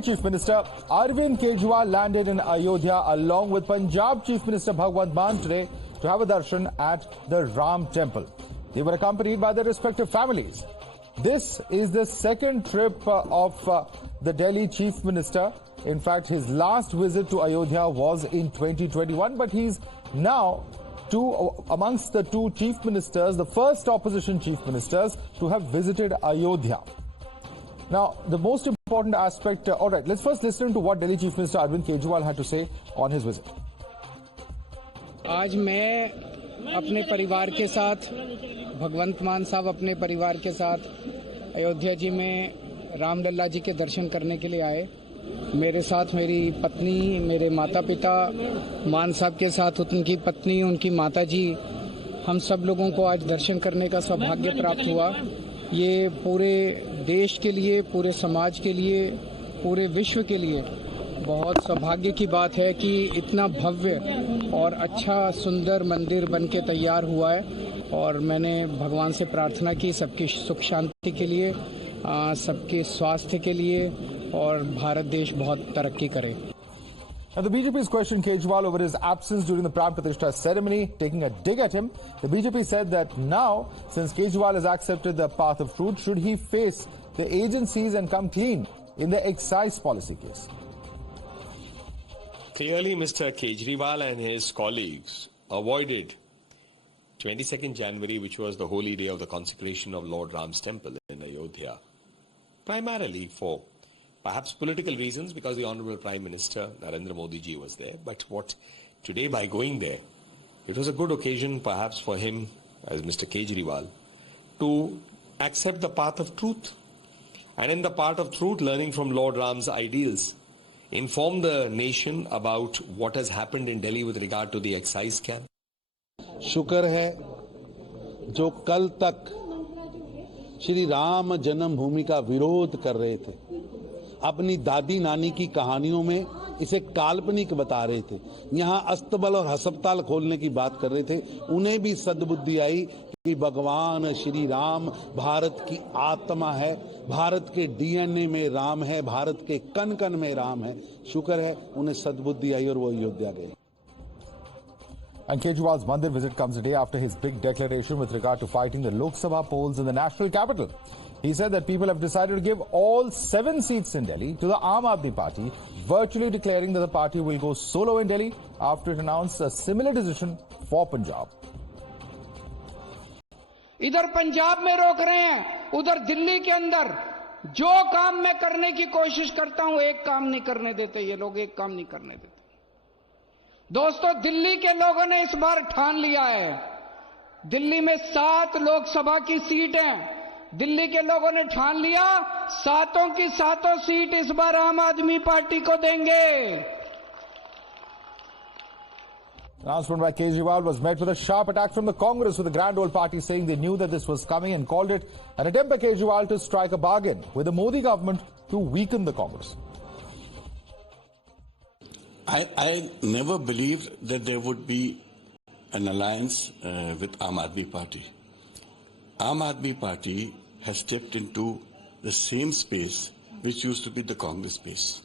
Chief Minister Arvind Kejriwal landed in Ayodhya along with Punjab Chief Minister Bhagwant Mann today to have a darshan at the Ram Temple. They were accompanied by their respective families. This is the second trip of the Delhi Chief Minister. In fact, his last visit to Ayodhya was in 2021, but he's now amongst the two chief ministers, the first opposition chief ministers to have visited Ayodhya. Now, the most important aspect, all right, let's first listen to what Delhi Chief Minister Arvind Kejriwal had to say on his visit. आज मैं अपने परिवार के साथ भगवंत मान साहब अपने परिवार के साथ अयोध्या जी में रामलला जी के दर्शन करने के लिए आए। मेरे साथ मेरी पत्नी, मेरे माता पिता, मान साहब के साथ उनकी पत्नी, उनकी माता जी, हम सब लोगों को आज दर्शन करने का सौभाग्य प्राप्त हुआ। ये पूरे देश के लिए, पूरे समाज के लिए, पूरे विश्व के लिए बहुत सौभाग्य की बात है कि इतना भव्य और अच्छा सुंदर मंदिर बनके तैयार हुआ है। और मैंने भगवान से प्रार्थना की सबकी सुख शांति के लिए, सबके स्वास्थ्य के लिए और भारत देश बहुत तरक्की करे। Now, the BJP's questioned Kejriwal over his absence during the Pran Pratishtha ceremony, taking a dig at him. The BJP said that now, since Kejriwal has accepted the path of truth, should he face the agencies and come clean in the excise policy case? Clearly, Mr. Kejriwal and his colleagues avoided 22nd January, which was the holy day of the consecration of Lord Ram's temple in Ayodhya, primarily for perhaps political reasons, because the Honorable Prime Minister Narendra Modi ji was there. But today, by going there, it was a good occasion perhaps for him, as Mr. Kejriwal, to accept the path of truth. And in the path of truth, learning from Lord Ram's ideals, inform the nation about what has happened in Delhi with regard to the excise scam. शुक्र है जो कल तक श्री राम जन्मभूमि का विरोध कर रहे थे, अपनी दादी नानी की कहानियों में इसे काल्पनिक बता रहे थे, यहाँ अस्तबल और अस्पताल खोलने की बात कर रहे थे, उन्हें भी सद्बुद्धि आई कि भगवान श्री राम भारत की आत्मा है, भारत के डीएनए में राम है, भारत के कण कण में राम है। शुक्र है उन्हें सद्बुद्धि आई और वो अयोध्या गए। And Kejriwal's Mandir visit comes a day after his big declaration with regard to fighting the Lok Sabha polls in the national capital. He said that people have decided to give all 7 seats in Delhi to the I.N.D.I.A party, virtually declaring that the party will go solo in Delhi after it announced a similar decision for Punjab. इधर पंजाब में रोक रहे हैं, उधर दिल्ली के अंदर जो काम मैं करने की कोशिश करता हूं, एक काम नहीं करने देते ये लोग, एक काम नहीं करने देते। दोस्तों, दिल्ली के लोगों ने इस बार ठान लिया है, दिल्ली में 7 लोकसभा की सीट हैं, दिल्ली के लोगों ने ठान लिया 7 की 7 सीट इस बार आम आदमी पार्टी को देंगे। Announcement by Kejriwal was met with a sharp attack from the Congress, with the Grand Old Party saying they knew that this was coming and called it an attempt by Kejriwal to strike a bargain with the Modi government to weaken the Congress. I never believed that there would be an alliance with Aam Party. Aam Party has stepped into the same space which used to be the Congress space.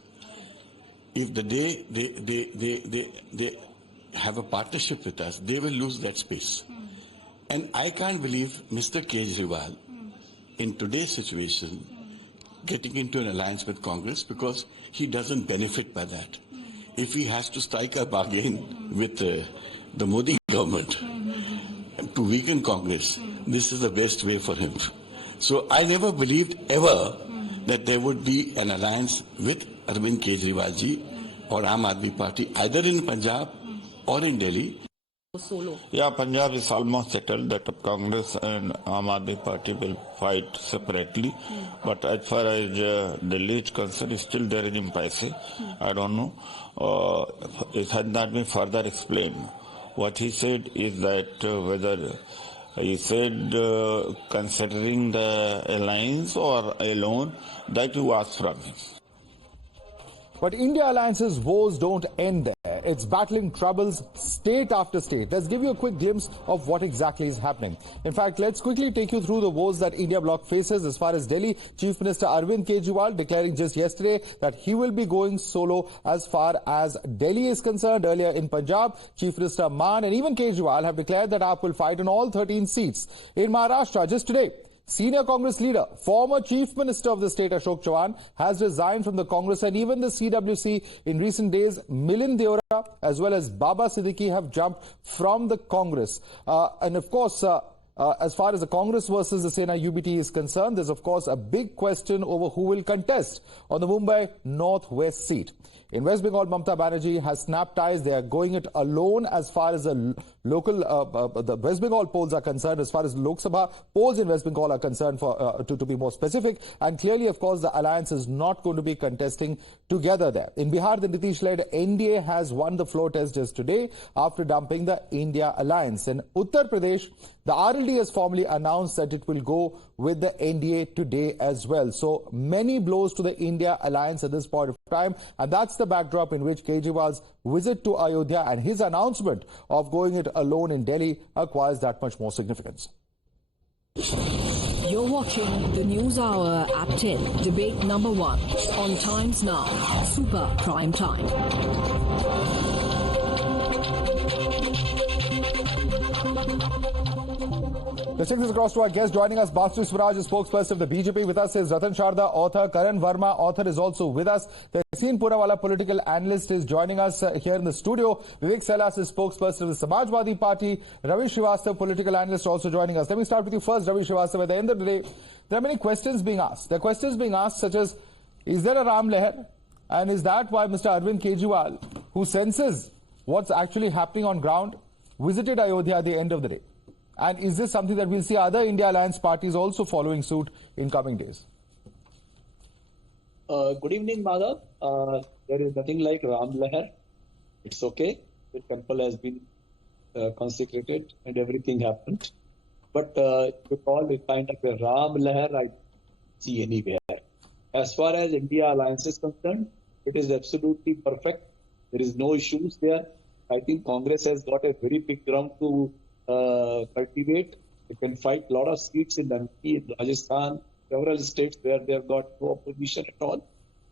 If the day they have a partnership with us, they will lose that space. And I can't believe Mr. Kejriwal, in today's situation, getting into an alliance with Congress, because he doesn't benefit by that. If he has to strike a bargain with the Modi government to weaken Congress, this is the best way for him. So I never believed ever that there would be an alliance with Arvind Kejriwal ji or Aam Party, either in Punjab or in Delhi. Yeah, Punjab is almost settled that Congress and Aam Party will fight separately. But as far as Delhi is concerned, still there is impasse. I don't know. It has not been further explained. What he said is that whether he said considering the alliance or alone, that you ask from him. But India Alliance's woes don't end there. It's battling troubles state after state. Let's give you a quick glimpse of what exactly is happening. In fact, let's quickly take you through the woes that India bloc faces as far as Delhi. Chief Minister Arvind Kejriwal declaring just yesterday that he will be going solo as far as Delhi is concerned. Earlier in Punjab, Chief Minister Mann and even Kejriwal have declared that AAP will fight on all 13 seats. In Maharashtra, just today, senior Congress leader, former Chief Minister of the state Ashok Chavan, has resigned from the Congress, and even the CWC in recent days, Milind Deora as well as Baba Siddiqui have jumped from the Congress. And of course, as far as the Congress versus the Sena UBT is concerned, there's of course a big question over who will contest on the Mumbai Northwest seat. In West Bengal, Mamata Banerjee has snapped ties. They are going it alone as far as the local, the West Bengal polls are concerned, as far as Lok Sabha polls in West Bengal are concerned, to be more specific. And clearly, of course, the alliance is not going to be contesting together there. In Bihar, the Nitish-led N.D.A has won the floor test just today after dumping the India alliance. In Uttar Pradesh, the RLD has formally announced that it will go with the N.D.A today as well. So many blows to the India alliance at this point of time, and that's the backdrop in which Kejriwal's visit to Ayodhya and his announcement of going it alone in Delhi acquires that much more significance. You're watching the News Hour at 10, debate number 1 on Times Now, Super Prime Time. Let's take this across to our guest. Joining us, Bansuri Swaraj, a spokesperson of the BJP. With us is Ratan Sharda, author. Karan Verma, author, is also with us. The esteemed Purawala political analyst is joining us here in the studio. Vivek Sailas is spokesperson of the Samajwadi Party. Ravi Srivastava, political analyst, also joining us. Let me start with you first, Ravi Srivastava. At the end of the day, there are many questions being asked. There are questions being asked such as, is there a Ram Lehar? And is that why Mr. Arvind Kejriwal, who senses what's actually happening on ground, visited Ayodhya at the end of the day? And is this something that we'll see other India Alliance parties also following suit in coming days? Good evening, Madhav. There is nothing like Ram Lehar. It's okay. The temple has been consecrated and everything happened. But to call it kind of a Ram Lehar, I don't see anywhere. As far as India Alliance is concerned, it is absolutely perfect. There is no issues there. I think Congress has got a very big ground to cultivate. They can fight a lot of seats in MP, in Rajasthan, several states where they have got no opposition at all.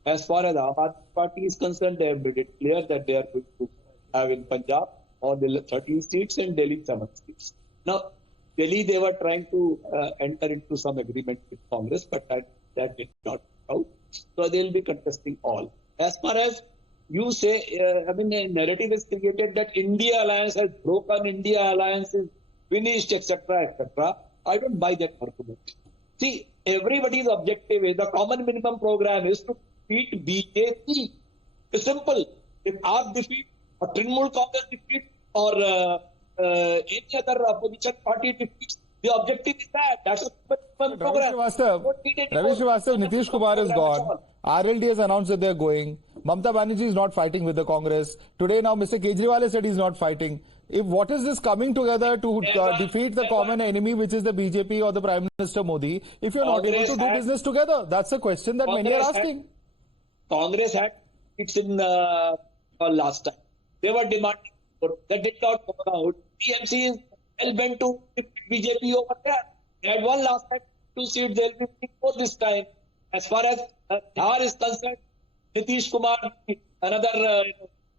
As far as Aam Party is concerned, they have made it clear that they are going to have in Punjab all the 13 seats and Delhi 7 seats. Now, Delhi, they were trying to enter into some agreement with Congress, but that did not work out. So they will be contesting all. As far as you say, a narrative is created that India Alliance has broken, India Alliance is finished, etc., etc. I don't buy that argument. See, everybody's objective is, the common minimum program is to defeat BJP. It's simple. If AAP defeat, or Trinamool Congress defeat, or any other opposition party defeats, the objective is that. That's a minimum program. Ravi Srivastava, Nitish Kumar is gone. RLD has announced that they're going. Mamata Banerjee is not fighting with the Congress. Today now Mr. Kejriwal has said he's not fighting. What is this coming together to defeat the common enemy, which is the BJP or the Prime Minister Modi, if you're not able to do business together? That's a question that many are asking. Congress had it's in last time. They were demanding, that did not come out. TMC is hell bent to defeat BJP over there. They had won last time 2 seats, they'll be winning 4 this time. As far as Lehar is concerned, Nitish Kumar, another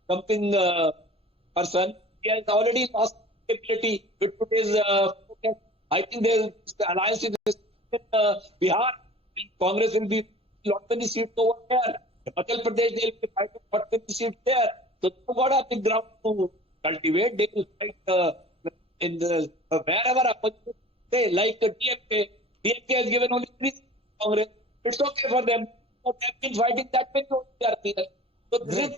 jumping person, he has already lost stability with today's protest. I think the alliance in Bihar, Congress will be lot many seats over there. Madhya Pradesh, they will be fighting lot many seats there. So they've got a big ground to cultivate. They will fight in the wherever opposition say, like DMK. DMK has given only 3 seats to Congress. It's okay for them. But they've been fighting that many they are there. So this is,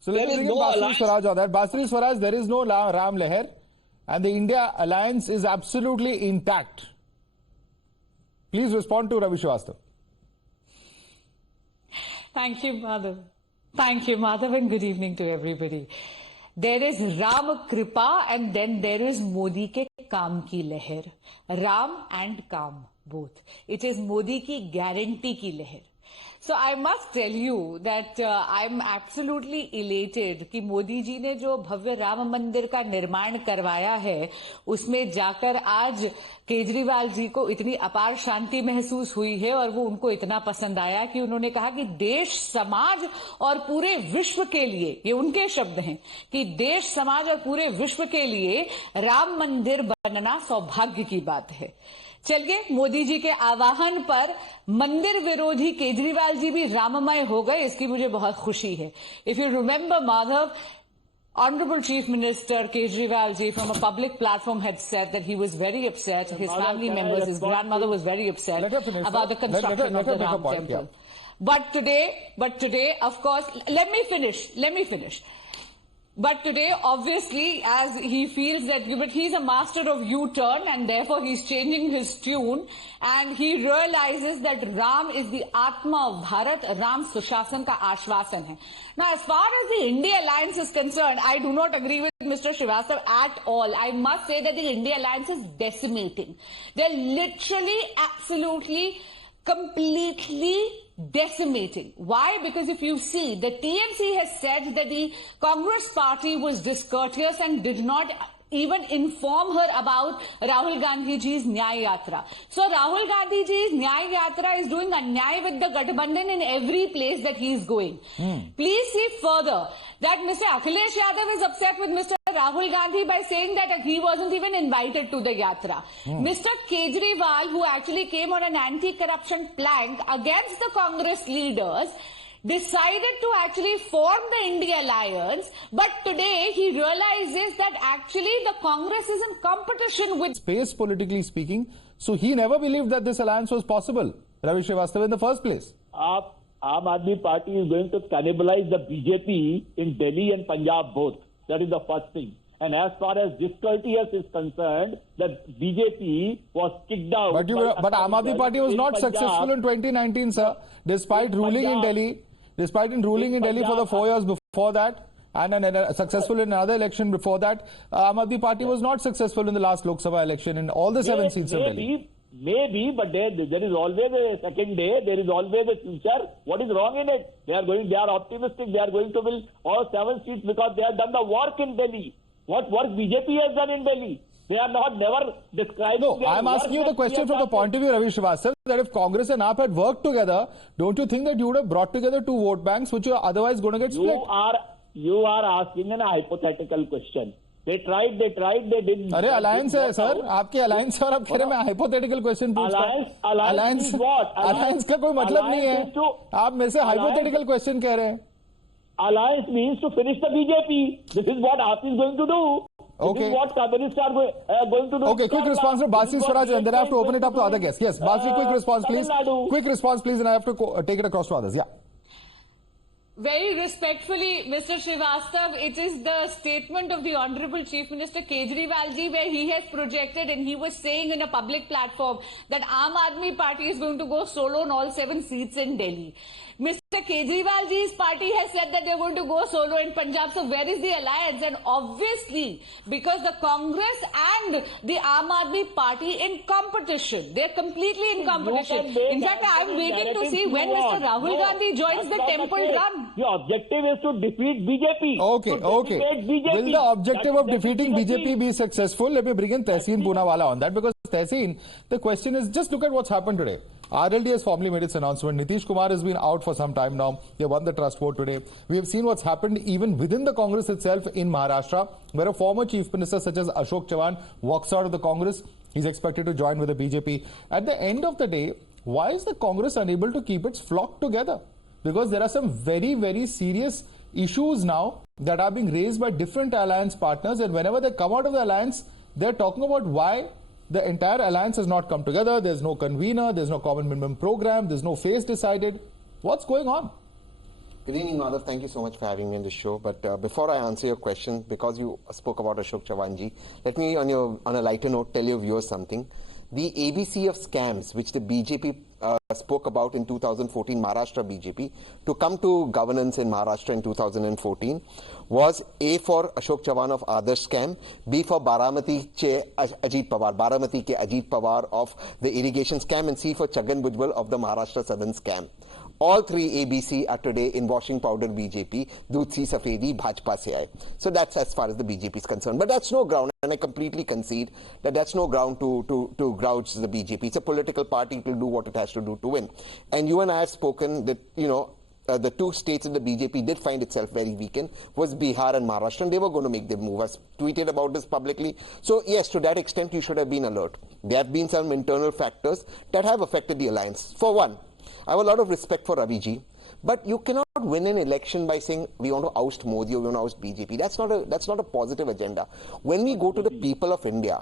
so let me bring in Bansuri Swaraj on that. Bansuri Swaraj, there is no Ram Lehar, and the India alliance is absolutely intact. Please respond to Ravi Srivastava. Thank you, Madhav. Thank you, Madhav, and good evening to everybody. There is Ram Kripa and then there is Modi ke Kaam ki Lehar. Ram and Kaam, both. It is Modi ki guarantee ki Lehar. So I must tell you that I'm absolutely elated कि मोदी जी ने जो भव्य राम मंदिर का निर्माण करवाया है उसमें जाकर आज केजरीवाल जी को इतनी अपार शांति महसूस हुई है और वो उनको इतना पसंद आया कि उन्होंने कहा कि देश समाज और पूरे विश्व के लिए, ये उनके शब्द हैं कि देश समाज और पूरे विश्व के लिए राम मंदिर बनना सौभाग्य की बात है। चलिए, मोदी जी के आह्वान पर मंदिर विरोधी केजरीवाल जी भी राममय हो गए, इसकी मुझे बहुत खुशी है। If you remember Madhav, Honorable Chief Minister Kejriwal ji from a public platform had said that he was very upset, his family members, his grandmother was very upset about the construction of the Ram temple. But today, of course, let me finish. But today, obviously, as he feels that, but he's a master of U-turn and therefore he's changing his tune and he realizes that Ram is the Atma of Bharat, Ram Sushasan ka Ashvasan hai. Now, as far as the India alliance is concerned, I do not agree with Mr. Srivastava at all. I must say that the India alliance is decimating. They're literally, absolutely, completely decimating. Why? Because if you see, the TMC has said that the Congress party was discourteous and did not even inform her about Rahul Gandhi ji's Nyaya Yatra. So Rahul Gandhi ji's Nyaya Yatra is doing Anyay with the Gathbandhan in every place that he is going. Please see further that Mr. Akhilesh Yadav is upset with Mr. Rahul Gandhi by saying that he wasn't even invited to the Yatra. Mr. Kejriwal, who actually came on an anti-corruption plank against the Congress leaders, decided to actually form the India alliance, but today he realizes that actually the Congress is in competition with space politically speaking, so he never believed that this alliance was possible, Ravi Srivastava, in the first place. Aam Aadmi Party is going to cannibalize the BJP in Delhi and Punjab both. That is the first thing. And as far as discourteous is concerned, the BJP was kicked out. But Aam Aadmi Party was not successful in 2019, sir, despite ruling in Delhi. Despite ruling in Delhi for the 4 years before that, and successful in another election before that, Aam Aadmi Party was not successful in the last Lok Sabha election in all the 7 seats of Delhi. Maybe, but there is always a second day, there is always a future. What is wrong in it? They are optimistic, they are going to win all 7 seats because they have done the work in Delhi. What work BJP has done in Delhi? They are not never described. No, I am asking you the question from the point of view, Ravi Srivastava, that if Congress and AAP had worked together, don't you think that you would have brought together 2 vote banks which are otherwise going to get split? You are asking a hypothetical question. They tried, they didn't. अरे alliance है sir, आपकी alliance है और आप कह रहे मैं hypothetical question पूछ रहा हूँ. Alliance what? Alliance का कोई मतलब नहीं है. आप मेरे से hypothetical question कह रहे हैं. Alliance means to finish the BJP. This is what AAP is going to do. Okay. This is what communists are going to do. Okay, quick response from Bansuri Swaraj and then I have to open it up to other guests. Yes, Bansuri, quick response please. Quick response please and I have to take it across to others. Yeah. Very respectfully, Mr. Srivastava, it is the statement of the Honorable Chief Minister Kejriwal ji where he has projected and he was saying in a public platform that Aam Aadmi Party is going to go solo on all 7 seats in Delhi. Mr. Kejriwal ji's party has said that they're going to go solo in Punjab. So where is the alliance? And obviously, because the Congress and the Aam Aadmi Party in competition, they're completely in competition. In fact, I'm waiting to see when Mr. Rahul Gandhi joins the temple run. The objective is to defeat BJP. Okay. Will the objective of defeating BJP be successful? Let me bring in Tehseen Poonawala on that, because Tehseen, the question is, just look at what's happened today. RLD has formally made its announcement. Nitish Kumar has been out for some time now. They won the trust vote today. We have seen what's happened even within the Congress itself in Maharashtra, where a former chief minister such as Ashok Chavan walks out of the Congress. He's expected to join with the BJP. At the end of the day, why is the Congress unable to keep its flock together? Because there are some very, very serious issues now that are being raised by different alliance partners, and whenever they come out of the alliance, they're talking about why the entire alliance has not come together. There's no convener, there's no common minimum program, there's no face decided. What's going on? Good evening, Madhav. Thank you so much for having me on the show. But before I answer your question, because you spoke about Ashok Chavanji, let me, on a lighter note, tell your viewers something. The ABC of scams, which the BJP spoke about in 2014, Maharashtra BJP, to come to governance in Maharashtra in 2014, was A for Ashok Chavan of Adarsh scam, B for Baramati ke Ajit Pawar of the irrigation scam, and C for Chaggan Bhujbal of the Maharashtra Southern scam. All three ABC are today in washing powder BJP, Doodh si safedi, Bhajpa se aaye. So that's as far as the BJP is concerned. But that's no ground, and I completely concede that that's no ground to grouch the BJP. It's a political party, it will do what it has to do to win. And you and I have spoken that, the two states that the BJP did find itself very weakened was Bihar and Maharashtra, and they were going to make their move. I tweeted about this publicly. So yes, to that extent, you should have been alert. There have been some internal factors that have affected the alliance. For one, I have a lot of respect for Ravi ji, but you cannot win an election by saying we want to oust Modi or we want to oust BJP. That's not a positive agenda. When we go to the people of India,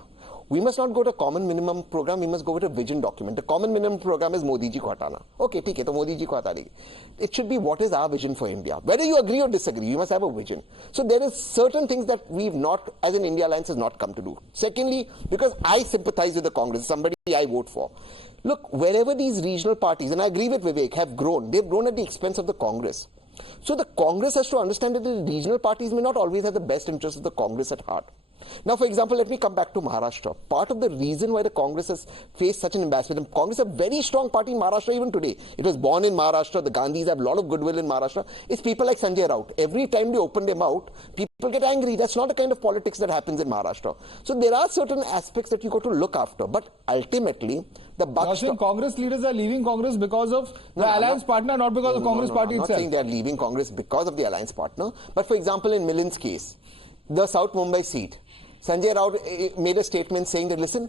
we must not go to a common minimum program, we must go with a vision document. The common minimum program is Modi ji ko hatana. Okay, theek hai, to Modi ji ko hata degi. It should be what is our vision for India. Whether you agree or disagree, you must have a vision. So there is certain things that we've not, as an India Alliance, has not come to do. Secondly, because I sympathize with the Congress, somebody I vote for. Look, wherever these regional parties, and I agree with Vivek, have grown, they've grown at the expense of the Congress. So the Congress has to understand that the regional parties may not always have the best interests of the Congress at heart. Now, for example, let me come back to Maharashtra. Part of the reason why the Congress has faced such an embarrassment, the Congress is a very strong party in Maharashtra even today. It was born in Maharashtra, the Gandhis have a lot of goodwill in Maharashtra. It's people like Sanjay Raut. Every time they open their mouth, people get angry. That's not the kind of politics that happens in Maharashtra. So there are certain aspects that you got to look after. But ultimately, the buck stop. Congress leaders are leaving Congress because of the alliance partner, not because of Congress party itself. I'm not saying they are leaving Congress because of the alliance partner. But for example, in Milin's case, the South Mumbai seat, Sanjay Raut made a statement saying that, listen,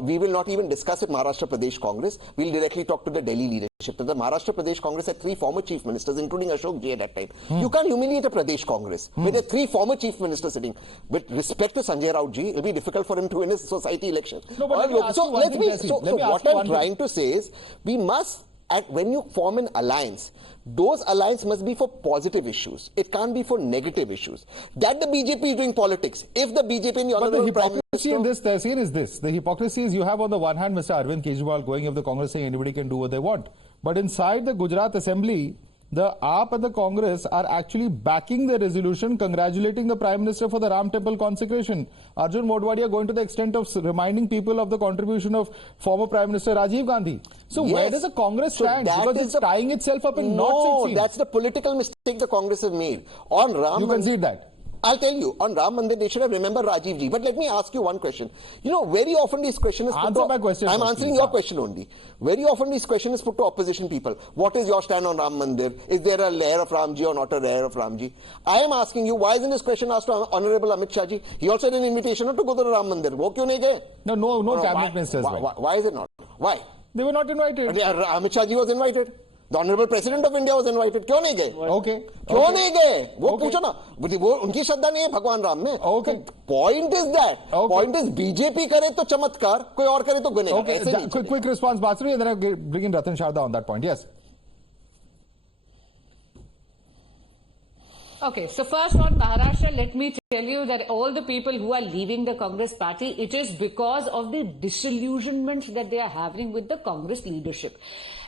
we will not even discuss with Maharashtra Pradesh Congress. We'll directly talk to the Delhi leadership. The Maharashtra Pradesh Congress had 3 former chief ministers, including Ashok Ji at that time. You can't humiliate a Pradesh Congress with the 3 former chief ministers sitting. With respect to Sanjay Raut Ji, it'll be difficult for him to win his society election. No, but what I'm trying to say is, we must, when you form an alliance, those alliances must be for positive issues. It can't be for negative issues. That the BJP is doing politics. If the BJP and the honorable Prime Minister... in this, Tehseen, is this. The hypocrisy is you have on the one hand Mr. Arvind Kejriwal going of the Congress saying anybody can do what they want. But inside the Gujarat Assembly, the AAP and the Congress are actually backing the resolution congratulating the Prime Minister for the Ram Temple consecration. Arjun Modwadia going to the extent of reminding people of the contribution of former Prime Minister Rajiv Gandhi. So yes, where does the Congress stand? Because it's tying itself up in knots. No, that's the political mistake the Congress has made. On Ram, you concede that? I'll tell you, on Ram Mandir, they should have remembered Rajiv Ji. But let me ask you one question. You know, very often this question is put to... my question. I'm answering your question only. Very often this question is put to opposition people. What is your stand on Ram Mandir? Is there a Lehar of Ramji or not a Lehar of Ramji? I am asking you, why isn't this question asked to Honorable Amit Shah Ji? He also had an invitation to go to the Ram Mandir. Wo kyun nahi gaye? No cabinet ministers went. Why is it not? Why? They were not invited. Amit Shah Ji was invited. The Honorable President of India was invited. क्यों नहीं गए? Okay. क्यों नहीं गए? वो पूछो ना. वो उनकी श्रद्धा नहीं है भगवान राम में. Okay. Point is that. Point is BJP करे तो चमत्कार, कोई और करे तो गुनेगार. Okay. Quick response, Bansuri, and then I bring in Ratan Sharda on that point. Yes. Okay, so first on Maharashtra, let me tell you that all the people who are leaving the Congress party, it is because of the disillusionment that they are having with the Congress leadership.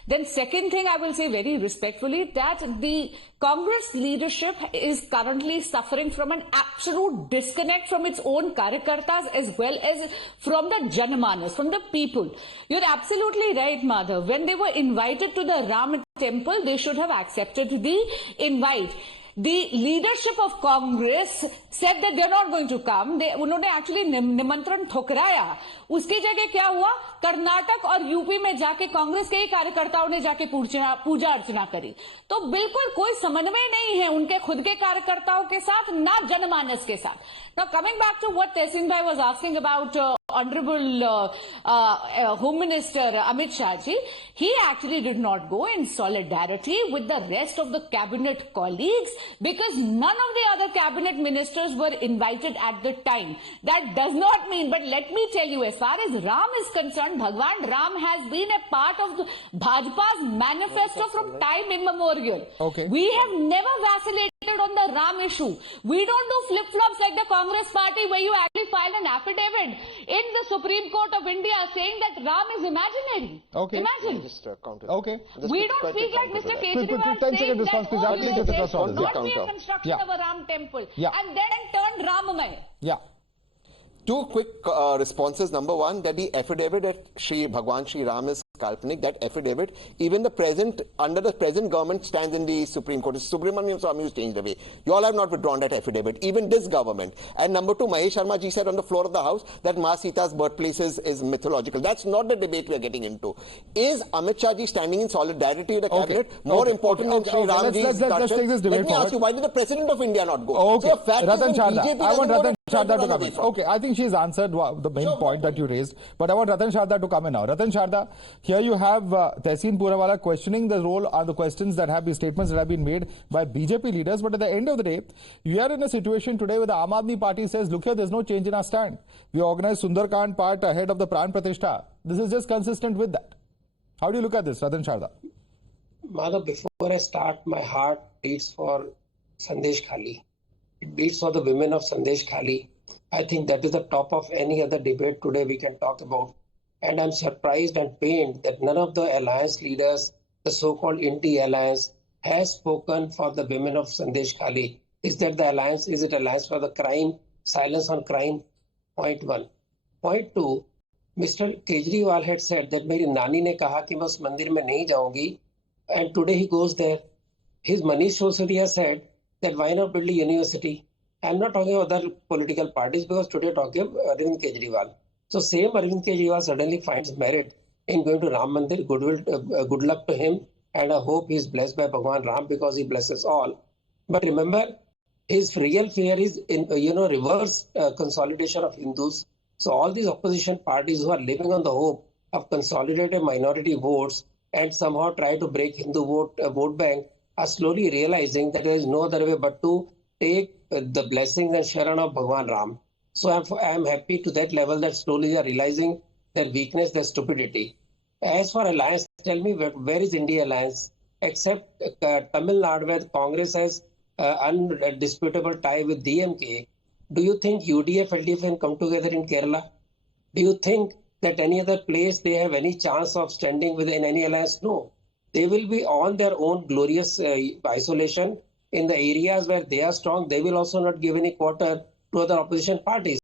Then second thing I will say very respectfully that the Congress leadership is currently suffering from an absolute disconnect from its own karyakartas as well as from the Janamanas, from the people. You're absolutely right, Madhav. When they were invited to the Ram temple, they should have accepted the invite. The leadership of Congress said that they're not going to come. उन्होंने actually निमंत्रण ठुकराया. उसकी जगह क्या हुआ? कर्नाटक और UP में जाके कांग्रेस के ही कार्यकर्ताओं ने जाके पूजा अर्चना करी. तो बिल्कुल कोई समन्वय नहीं है उनके खुद के कार्यकर्ताओं के साथ, ना जनमानस के साथ. Now coming back to what Tehseen Bhai was asking about Honorable Home Minister Amit Shah Ji, he actually did not go in solidarity with the rest of the cabinet colleagues because none of the other cabinet ministers were invited at the time. That does not mean, but let me tell you, as far as Ram is concerned, Bhagwan Ram has been a part of the Bhajpa's manifesto from time immemorial. Okay. We have never vacillated on the Ram issue. We don't do flip-flops like the Congress party where you actually file an affidavit in the Supreme Court of India saying that Ram is imaginary. Okay. Imagine. Okay. We don't speak like Mr. Kejriwal saying that there not be a construction of a Ram temple and then turned Ramamay. Yeah. Two quick responses. Number one, that the affidavit that Bhagwan Sri Ram is kalpanik. That affidavit, even under the present government stands in the Supreme Court. Subramaniam Swamy has changed the way. You all have not withdrawn that affidavit, even this government. And number two, Mahesh Sharma ji said on the floor of the House that Ma Sita's birthplace is mythological. That's not the debate we are getting into. Is Amit Shah ji standing in solidarity with the cabinet more important than Sri Ram ji's let's take this debate Let me ask you, why did the President of India not go? Okay, So Ratan Sharda. I want Ratan Sharda to come in. From. Okay, I think she's answered the main point that you raised, but I want Ratan Sharda to come in now. Ratan Sharda, here you have Tehseen Purawala questioning the role or the questions that have been statements that have been made by BJP leaders, but at the end of the day, we are in a situation today where the Aam Aadmi Party says, look here, there's no change in our stand. We organized Sundarkand part ahead of the Pran Pratishtha. This is just consistent with that. How do you look at this, Ratan Sharda? Madhav, before I start, my heart beats for Sandesh Khali. It beats for the women of Sandesh Khali. I think that is the top of any other debate today we can talk about. And I'm surprised and pained that none of the alliance leaders, the so-called I.N.D.I.A alliance, has spoken for the women of Sandesh Khali. Is that the alliance? Is it alliance for the crime? Silence on crime? Point one. Point two, Mr. Kejriwal had said that मेरी नानी ने कहा कि मैं उस मंदिर में नहीं जाऊंगी, and today he goes there. His Manish Sosadia said that why not build a university? I'm not talking about other political parties because today talking about Arvind Kejriwal. So same Arvind Kejriwal suddenly finds merit in going to Ram Mandir. Good luck to him, and I hope he's blessed by Bhagwan Ram because he blesses all. But remember, his real fear is in reverse consolidation of Hindus. So all these opposition parties who are living on the hope of consolidated minority votes and somehow try to break Hindu vote bank are slowly realizing that there is no other way but to take the blessings and sharan of Bhagwan Ram. So I am happy to that level that slowly they are realizing their weakness, their stupidity. As for alliance, tell me where is India alliance? Except Tamil Nadu, where Congress has undisputable tie with DMK. Do you think UDF, LDF can come together in Kerala? Do you think that any other place they have any chance of standing within any alliance? No. They will be on their own glorious isolation. In the areas where they are strong, they will also not give any quarter to other opposition parties.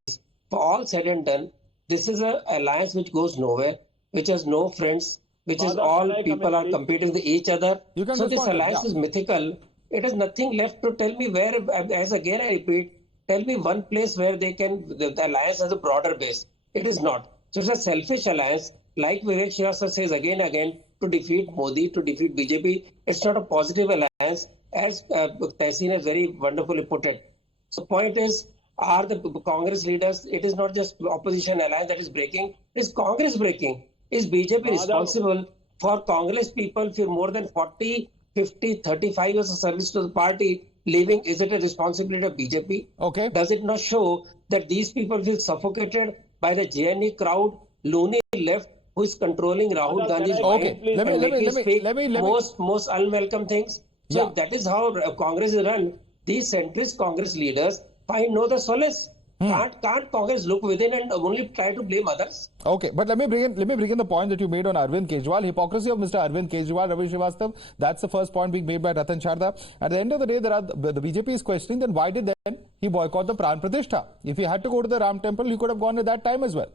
For all said and done, this is an alliance which goes nowhere, which has no friends, which is all people are competing with each other. So this alliance is mythical. It has nothing left to tell me where, as again I repeat, tell me one place where they can, the alliance has a broader base. It is not. So it's a selfish alliance, like Vivek Srivastava says again and again, to defeat Modi, to defeat BJP. It's not a positive alliance, as Tehseen has very wonderfully put it. So point is, are the Congress leaders, it is not just opposition alliance that is breaking, is Congress breaking? Is BJP responsible for Congress people for more than 40, 50, 35 years of service to the party leaving? Is it a responsibility of BJP? Okay. Does it not show that these people feel suffocated by the JNE crowd, loony left, who is controlling Rahul Gandhi's mind? Let me most unwelcome things. So that is how Congress is run. These centrist Congress leaders find no the solace. Can't Congress look within and only try to blame others? Okay, but let me bring in the point that you made on Arvind Kejriwal. Hypocrisy of Mr. Arvind Kejriwal, Ravi Srivastava. That's the first point being made by Ratan Sharda. At the end of the day, the BJP is questioning, then why did then he boycott the Pran Pratishtha? If he had to go to the Ram temple, he could have gone at that time as well.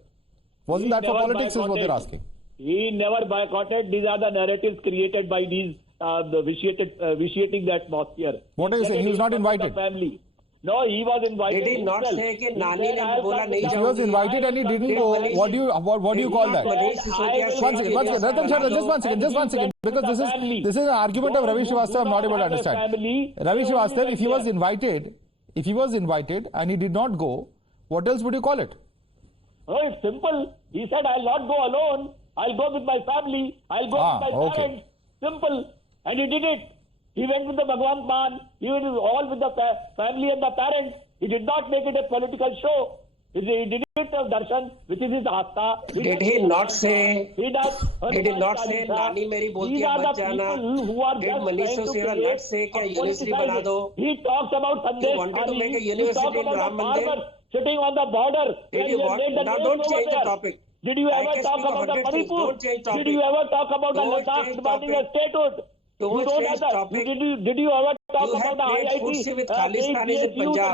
Wasn't that for politics is what they're asking? He never boycotted. These are the narratives created by these vitiating the atmosphere. What are you saying? He was not invited. Family. No, he was invited. Did he not say that Nani ne bola nahi he was invited and he didn't go. What do you call that? One second. Ratan Sharda, just one second. Because this is an argument of Ravi Srivastava I'm not able to understand. Ravi Srivastava, if he was invited and he did not go, what else would you call it? Oh, it's simple. He said, I'll not go alone. I'll go with my family. I'll go with my parents. Simple. And he did it. He went with the Bhagwant Mann. He was all with the family and the parents. He did not make it a political show. He did it of darshan, which is his asta. Did he not say? Did he not say Nani meri bolti hai mat jana? Did Manish Sosadia not say कि university बना दो? He talks about Sandesh. He wanted to make a university in Ram Mandir. Sitting on the border. Did you want? Now don't change the topic. Did you ever talk about the Manipur? Did you ever talk about the Ladakh demanding a statehood? Don't change topic. Did you ever talk You have about the played IIT, footsie with Khalistanis in Punjab.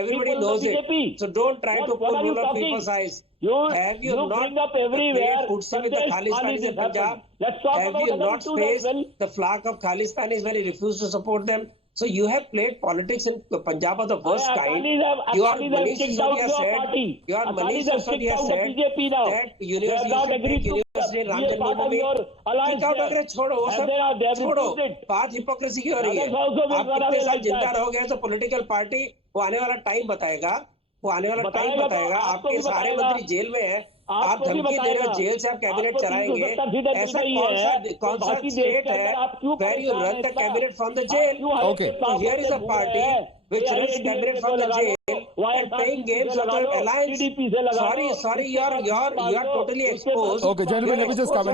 Everybody knows it. So don't try to pull wool over people's eyes. Have you not bring up everywhere played footsie with the Khalistanis in Punjab? Let's talk Have about you other not issues as faced well. the flag of Khalistanis when he refused to support them? So you have played politics in Punjab of the worst kind. Your Manish Sisodia said, your Manish Sisodia said that university should take university in Ram Janmabhoomi. Kick out अगर छोड़ो वो सब छोड़ो बात hypocrisy की हो रही है. आप कितने साल जिंदा रहोगे तो पॉलिटिकल पार्टी वो आने वाला टाइम बताएगा. वो आने वाला टाइम बताएगा. आपके सारे मंत्री जेल में है. आप धमकी दे रहे हो जेल से आप कैबिनेट चलाएंगे. ऐसा कौन सा स्टेट है where you run the cabinet from the jail? Okay. So here is a party which runs cabinet from the jail and playing games with the alliance. Sorry, you are totally exposed. Okay, gentlemen, let me just come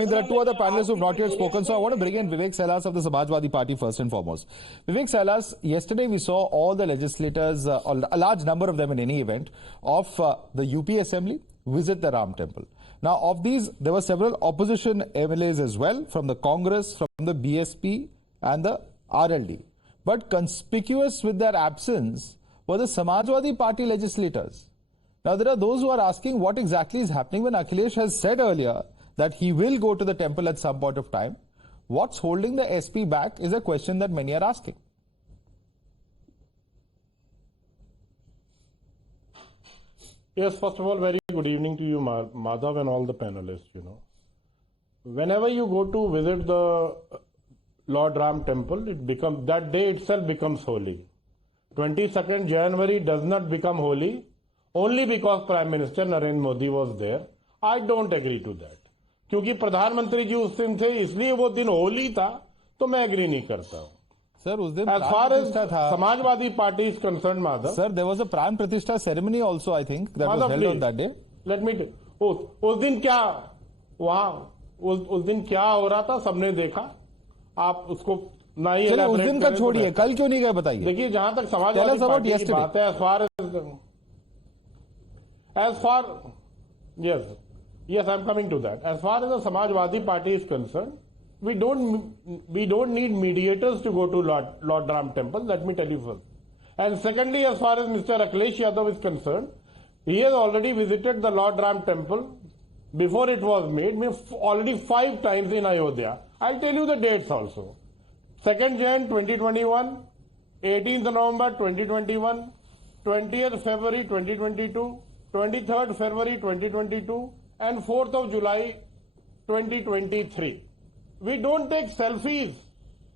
in. There are two other panelists who have not yet spoken, so I want to bring in Vivek Sailas of the Samajwadi Party first and foremost. Vivek Sailas, yesterday we saw all the legislators, a large number of them in any event, of the UP Assembly visit the Ram Temple. Now, of these, there were several opposition MLAs as well, from the Congress, from the BSP and the RLD. But conspicuous with their absence were the Samajwadi Party legislators. Now, there are those who are asking what exactly is happening when Akhilesh has said earlier that he will go to the temple at some point of time. What's holding the SP back is a question that many are asking. Yes, first of all, very good evening to you, Madhav, and all the panelists. Whenever you go to visit the Lord Ram Temple, that day itself becomes holy. 22nd January does not become holy only because Prime Minister Narendra Modi was there. I don't agree to that. क्योंकि प्रधानमंत्री जी उस दिन थे इसलिए वो दिन होली था तो मैं एग्री नहीं करता हूँ. Sir, उस दिन as far as Samajwadi Party is concerned, Madhav. Sir, there was a Pran Pratishtha ceremony also, I think, that was held on that day. Let me उस दिन क्या वहाँ उस दिन क्या हो रहा था सबने देखा. आप उसको ना ही उस दिन का छोड़िए, कल क्यों नहीं गए बताइए. देखिए जहां तक समाजवादी पार्टी की बात है, as far yes I'm coming to that. As far as the Samajwadi Party is concerned, we don't need mediators to go to Lord Ram Temple. Let me tell you first. And secondly, as far as Mr. Akhilesh Yadav is concerned, he has already visited the Lord Ram Temple before it was made, already 5 times in Ayodhya. I'll tell you the dates also. 2nd Jan 2021, 18th November 2021, 20th February 2022, 23rd February 2022, and 4th of July 2023. We don't take selfies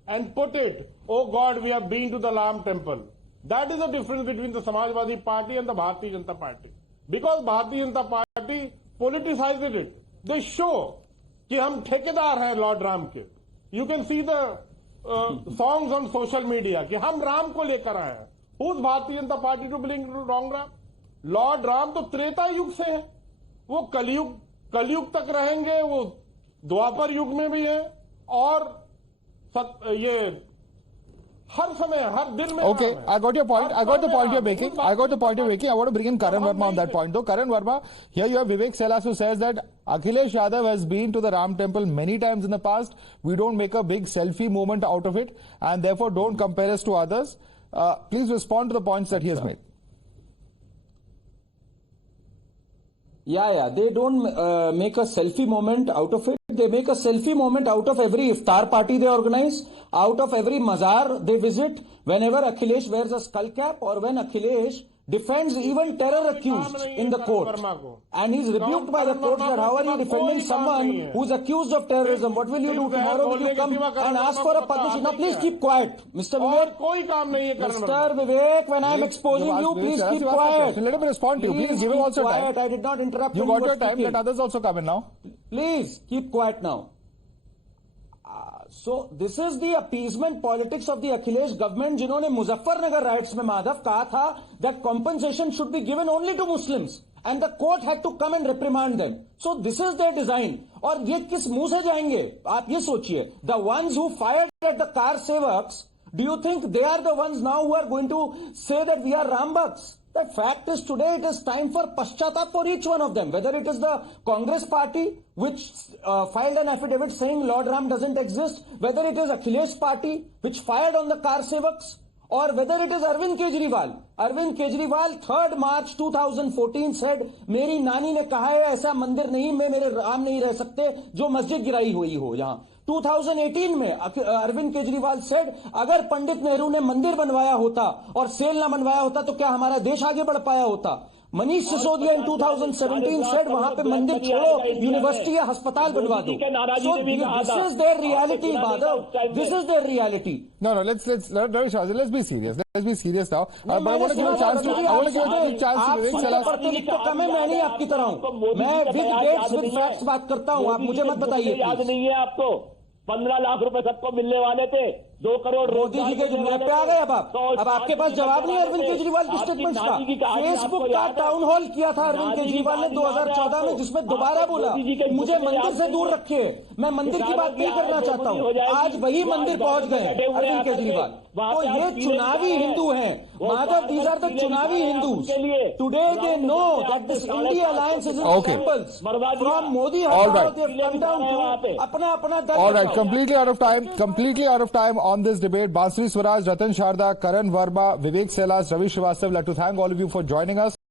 and put it, oh God, we have been to the Ram Temple. That is the difference between the Samajwadi Party and the Bharatiya Janata Party. Because Bharatiya Janata Party politicized it. They show कि हम ठेकेदार हैं Lord Ram के. You can see the songs on social media कि हम राम को लेकर आए हैं. Who's Bharatiya Janata Party to bring wrong Ram? Lord Ram तो त्रेता युग से है. वो कलयुग तक रहेंगे, वो द्वापर युग में भी है और ये हर समय हर दिन में. Okay, I got your point. I got the point you're making. I want to bring in Karan Verma on that point though. Karan Verma, here you have Vivek Sailas who says that Akhilesh Yadav has been to the Ram Temple many times in the past. We don't make a big selfie moment out of it and therefore don't compare us to others. Please respond to the points that he has made. Yeah, they don't make a selfie moment out of it. They make a selfie moment out of every iftar party they organize, out of every mazar they visit, whenever Akhilesh wears a skull cap or when Akhilesh defends even terror accused in the court. And he's rebuked by the court that how are you defending someone who's accused of terrorism? What will you do tomorrow? Will you come and ask for a Padma Shri? Now please keep quiet. Mr. Vivek, when I'm exposing you, please keep quiet. Let him respond to you. Please give him also time. I did not interrupt you. You got your time. Let others also come in now. Please keep quiet now. So this is the appeasement politics of the Akhilesh government, जिन्होंने Muzaffarnagar riots में माधव कहा था that compensation should be given only to Muslims and the court had to come and reprimand them. So this is their design. और ये किस मुंह से जाएंगे? आप ये सोचिए. The ones who fired at the car sevaks, do you think they are the ones now who are going to say that we are Rambaks? The fact is today it is time for paschatap for each one of them, whether it is the Congress party which filed an affidavit saying Lord Ram doesn't exist, whether it is Akhilesh party which fired on the car sevaks, or whether it is Arvind Kejriwal. Arvind Kejriwal 3rd March 2014 said, मेरी नानी ने कहा है ऐसा मंदिर नहीं, मैं मेरे राम नहीं रह सकते जो मस्जिद गिराई हुई हो यहाँ. 2018 में अरविंद केजरीवाल सेड, अगर पंडित नेहरू ने मंदिर बनवाया होता और सेल ना बनवाया होता तो क्या हमारा देश आगे बढ़ पाया होता. मनीष सिसोदिया इन 2017 सेड, वहां पे मंदिर छोड़ो, यूनिवर्सिटी या अस्पताल बनवा दो. So this is their reality, Madhav. This is their reality. No, let's be serious. Let's be serious now. But I want to give a chance to Vivek Salas. पढ़ते लिखते कम है, मैं नहीं आपकी तरह हूँ. मैं विद डेट्स विद फैक्ट्स बात करता हूँ. आप मुझे मत बताइए. याद नहीं है आपको? 15 लाख रुपए सबको मिलने वाले थे, 2 करोड़. मोदी जी के जुमले पे आ गए. अब आपके पास जवाब नहीं है अरविंद केजरीवाल की स्टेटमेंट्स का. फेसबुक का टाउन हॉल किया था अरविंद केजरीवाल ने 2014 में, जिसमें दोबारा बोला मुझे मंदिर से दूर रखे, मैं मंदिर की बात नहीं करना चाहता हूँ. आज वही मंदिर पहुंच गए अरविंद केजरीवाल. तो ये चुनावी हिंदू हैं माधव. दीज आर द चुनावी Hindus. Today they know that this India alliance is in shambles from Modi. अपना All right, completely out of time on this debate. Bansuri Swaraj, Ratan Sharda, Karan Verma, Vivek Salas, Ravi Srivastava, I'd like to thank all of you for joining us.